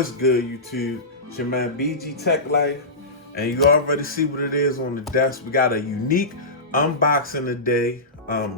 What's good, YouTube? It's your man BGTechLife, and you already see what it is on the desk. We got a unique unboxing today.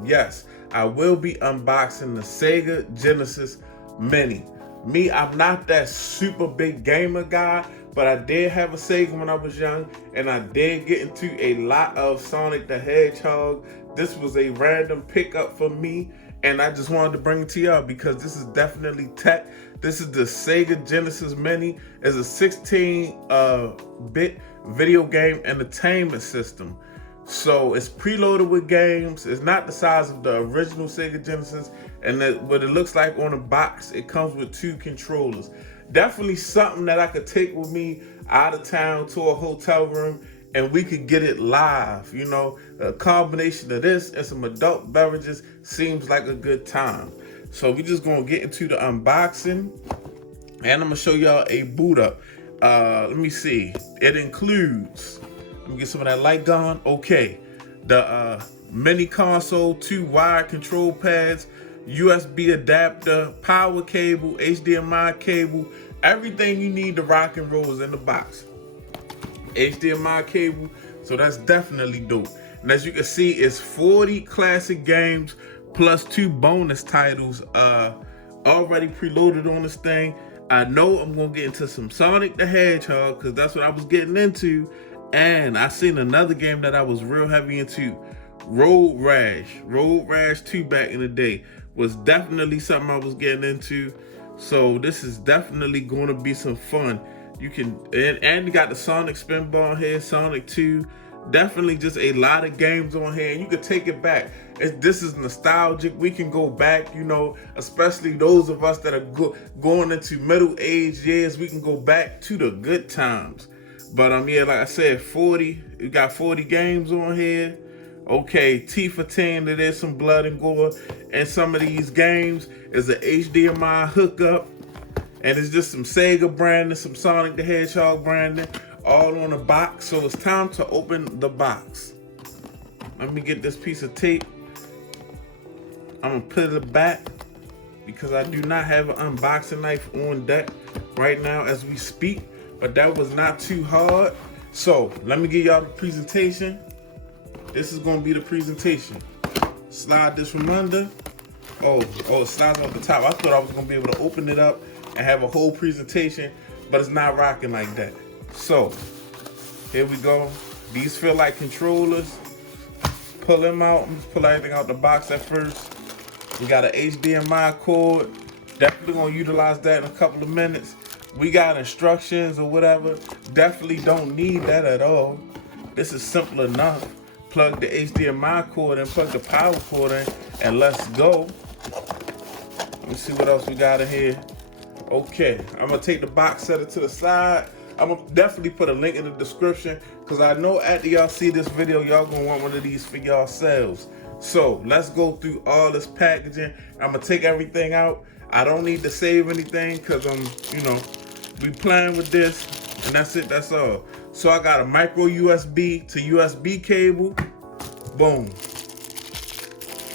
Yes, I will be unboxing the Sega Genesis Mini. Me, I'm not that super big gamer guy, but I did have a Sega when I was young, and I did get into a lot of Sonic the Hedgehog. This was a random pickup for me, and I just wanted to bring it to y'all because this is definitely tech. This is the Sega Genesis Mini. It's a 16-bit video game entertainment system. So it's preloaded with games. It's not the size of the original Sega Genesis, and what it looks like on the box, it comes with 2 controllers. Definitely something that I could take with me out of town to a hotel room, and we could get it live. You know, a combination of this and some adult beverages seems like a good time. So we just gonna get into the unboxing, and I'm gonna show y'all a boot up. Let me see. It includes, let me get some of that light gone. Okay, the mini console, 2 wire control pads, USB adapter, power cable, HDMI cable, everything you need to rock and roll is in the box. HDMI cable, so that's definitely dope. And as you can see, it's 40 classic games plus 2 bonus titles already preloaded on this thing. I know I'm gonna get into some Sonic the Hedgehog because that's what I was getting into, and I seen another game that I was real heavy into, Road Rash 2 back in the day was definitely something I was getting into. So this is definitely going to be some fun. You can, and you got the Sonic Spinball here, Sonic 2. Definitely just a lot of games on here, and you can take it back. This is nostalgic. We can go back, you know, especially those of us that are going into middle-aged years. We can go back to the good times. But yeah, like I said, 40. You got 40 games on here. Okay, T for 10. There is some blood and gore, and some of these games is an HDMI hookup, and it's just some Sega branding, some Sonic the Hedgehog branding, all on a box. So it's time to open the box. Let me get this piece of tape. I'm gonna put it back because I do not have an unboxing knife on deck right now as we speak, but that was not too hard. So let me give y'all the presentation. This is gonna be the presentation. Slide this from under. Oh, it slides off the top. I thought I was gonna be able to open it up and have a whole presentation, but it's not rocking like that. So here we go. These feel like controllers. Pull them out. I'm just pull everything out the box at first. We got an HDMI cord. Definitely gonna utilize that in a couple of minutes. We got instructions or whatever. Definitely don't need that at all. This is simple enough. Plug the HDMI cord and plug the power cord in, and let's go. Let me see what else we got in here. Okay, I'm gonna take the box, set it to the side. I'm gonna definitely put a link in the description because I know after y'all see this video, y'all gonna want one of these for yourselves. So let's go through all this packaging. I'm gonna take everything out. I don't need to save anything because we playing with this, and that's it, that's all. So I got a micro USB to USB cable. Boom.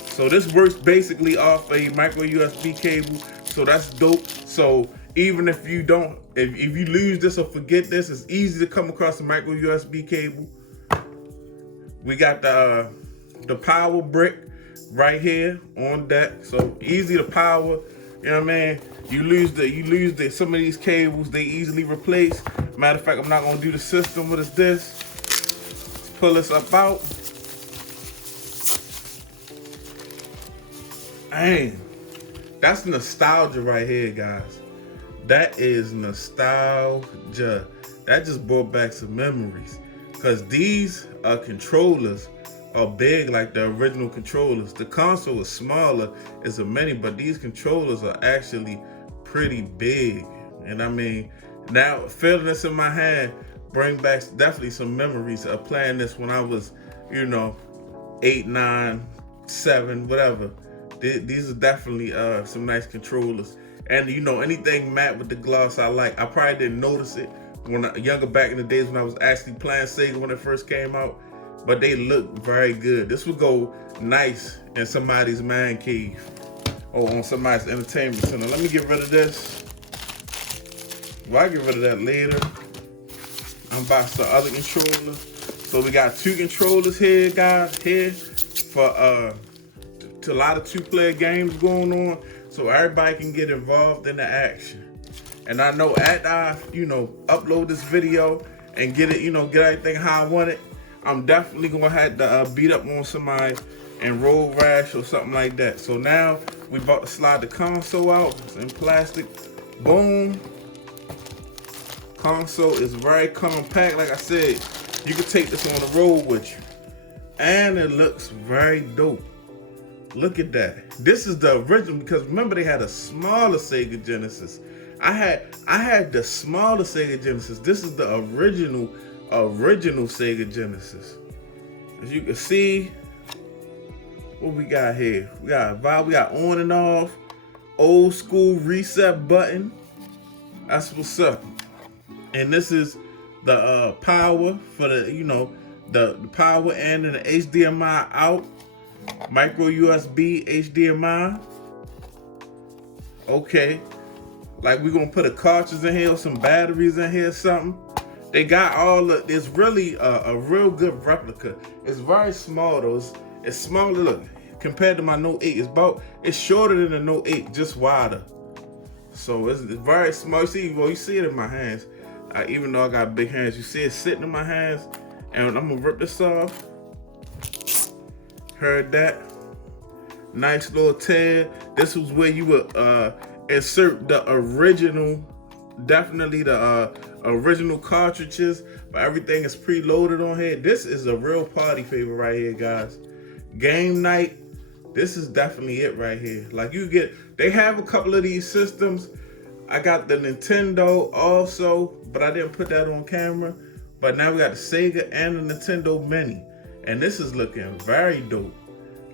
So this works basically off a micro USB cable. So that's dope. So even if you don't, if you lose this or forget this, it's easy to come across a micro USB cable. We got the power brick right here on deck. So easy to power. You know what I mean? You lose some of these cables, they easily replace. Matter of fact, I'm not gonna do the system. What is this? Let's pull this up out. Dang, that's nostalgia right here, guys. That is nostalgia. That just brought back some memories. Cause these controllers are big like the original controllers. The console is smaller, it's a mini, but these controllers are actually pretty big. And I mean, now feeling this in my hand bring back definitely some memories of playing this when I was, 8, 9, 7, whatever. These are definitely some nice controllers. And anything matte with the gloss I like. I probably didn't notice it younger back in the days when I was actually playing Sega when it first came out, but they look very good. This would go nice in somebody's man cave or on somebody's entertainment center. Let me get rid of this. Well, I'll get rid of that later. Unbox the other controller. So we got 2 controllers here, guys, here for to a lot of 2-player games going on, so everybody can get involved in the action. And I know after I, upload this video and get it, get everything how I want it, I'm definitely gonna have to beat up on somebody and road rash or something like that. So now we about to slide the console out. It's in plastic. Boom. Console is very compact. Like I said, you can take this on the road with you. And it looks very dope. Look at that. This is the original, because remember they had a smaller Sega Genesis. I had the smaller Sega Genesis. This is the original Sega Genesis. As you can see, what we got here? We got vibe, we got on and off, old school reset button. That's what's up. And this is the power for the, the power and the HDMI out. Micro USB HDMI. Okay. Like we're gonna put a cartridge in here or some batteries in here or something. They got all of it's really a real good replica. It's very small though. It's smaller, look, compared to my Note 8. It's shorter than the Note 8, just wider. So it's very small. You see it in my hands. Even though I got big hands, you see it sitting in my hands. And I'm gonna rip this off. Heard that? Nice little tab. This was where you would insert the original, definitely the original cartridges, but everything is preloaded on here. This is a real party favor right here, guys. Game night, this is definitely it right here. Like they have a couple of these systems. I got the Nintendo also, but I didn't put that on camera. But now we got the Sega and the Nintendo Mini. And this is looking very dope.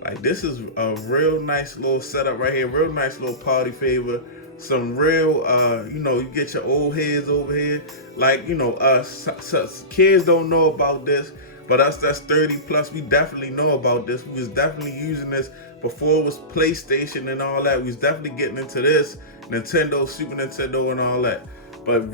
Like this is a real nice little setup right here. Real nice little party favor. Some real, you get your old heads over here. Like, us kids don't know about this, but us that's 30 plus, we definitely know about this. We was definitely using this before it was PlayStation and all that. We was definitely getting into this, Nintendo, Super Nintendo and all that. But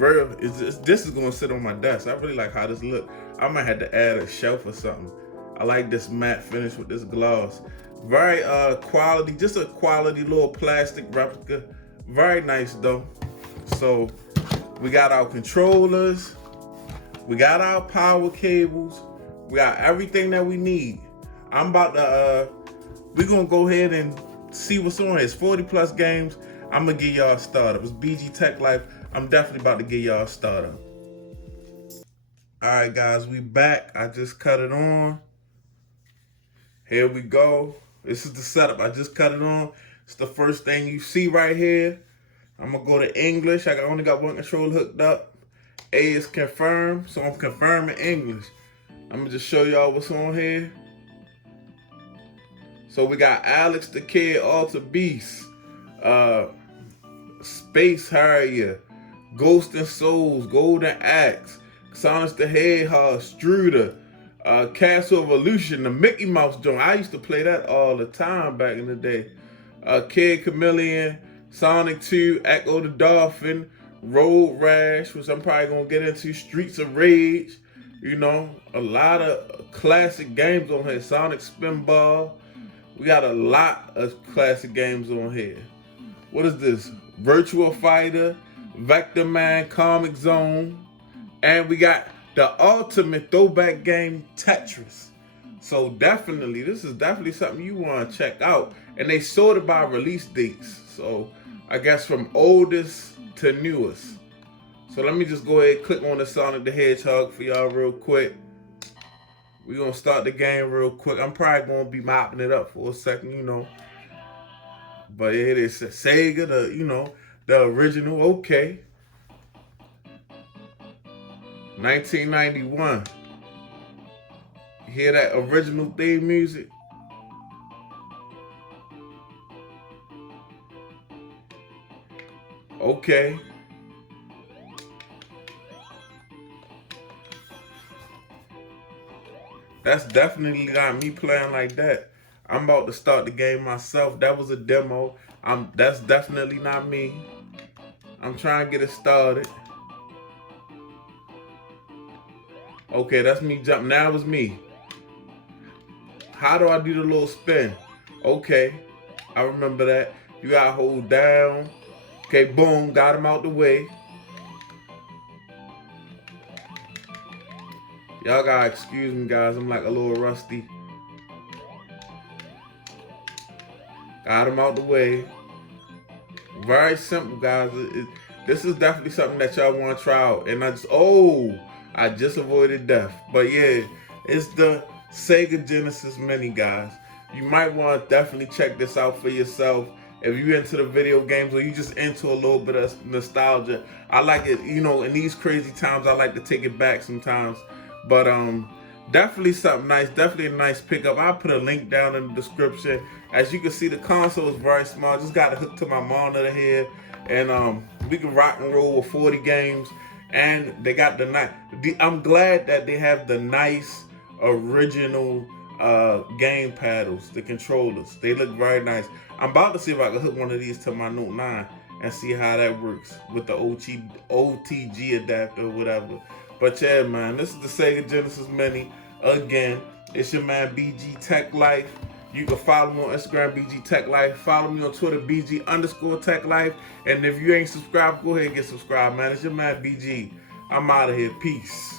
this is gonna sit on my desk. I really like how this look. I might have to add a shelf or something. I like this matte finish with this gloss. Very quality, just a quality little plastic replica. Very nice though. So we got our controllers, we got our power cables, we got everything that we need. I'm about to we're gonna go ahead and see what's on here. It's 40 plus games. I'm gonna give y'all a startup. It's BGTechLife. I'm definitely about to give y'all a startup. Alright guys, we back. I just cut it on. Here we go. This is the setup. I just cut it on. It's the first thing you see right here. I'm gonna go to English. I only got one controller hooked up. A is confirmed, so I'm confirming English. I'm gonna just show y'all what's on here. So we got Alex the Kid, Alter Beast, Space Harrier, Ghost and Souls, Golden Axe, Sonic the Hedgehog, Struder, Castle Evolution, the Mickey Mouse joint. I used to play that all the time back in the day. Kid Chameleon, Sonic 2, Echo the Dolphin, Road Rash, which I'm probably gonna get into, Streets of Rage. A lot of classic games on here. Sonic Spinball. We got a lot of classic games on here. What is this? Virtua Fighter, Vector Man, Comic Zone, and we got the ultimate throwback game, Tetris. So definitely, this is definitely something you want to check out. And they sorted by release dates. So I guess from oldest to newest. So let me just go ahead and click on the Sonic the Hedgehog for y'all real quick. We're going to start the game real quick. I'm probably going to be mopping it up for a second, But it is Sega, the original, okay. 1991. You hear that original theme music? Okay. That's definitely not me playing like that. I'm about to start the game myself. That was a demo. That's definitely not me. I'm trying to get it started. Okay, that's me jump. Now it's me. How do I do the little spin? Okay, I remember that. You gotta hold down. Okay, boom, got him out the way. Y'all gotta excuse me, guys. I'm like a little rusty. Got him out the way. Very simple, guys. This is definitely something that y'all want to try out. And I just avoided death. But yeah, it's the Sega Genesis Mini, guys. You might want to definitely check this out for yourself. If you're into the video games or you just into a little bit of nostalgia, I like it. You know, in these crazy times, I like to take it back sometimes. But definitely something nice. Definitely a nice pickup. I'll put a link down in the description. As you can see, the console is very small. Just got it hooked to my monitor here, and we can rock and roll with 40 games. And they got the nice. I'm glad that they have the nice original game paddles, the controllers. They look very nice. I'm about to see if I can hook one of these to my Note 9 and see how that works with the OTG adapter or whatever. But yeah, man, this is the Sega Genesis Mini. Again, it's your man BGTechLife. You can follow me on Instagram, BGTechLife. Follow me on Twitter, BG_TechLife. And if you ain't subscribed, go ahead and get subscribed, man. It's your man BG. I'm out of here. Peace.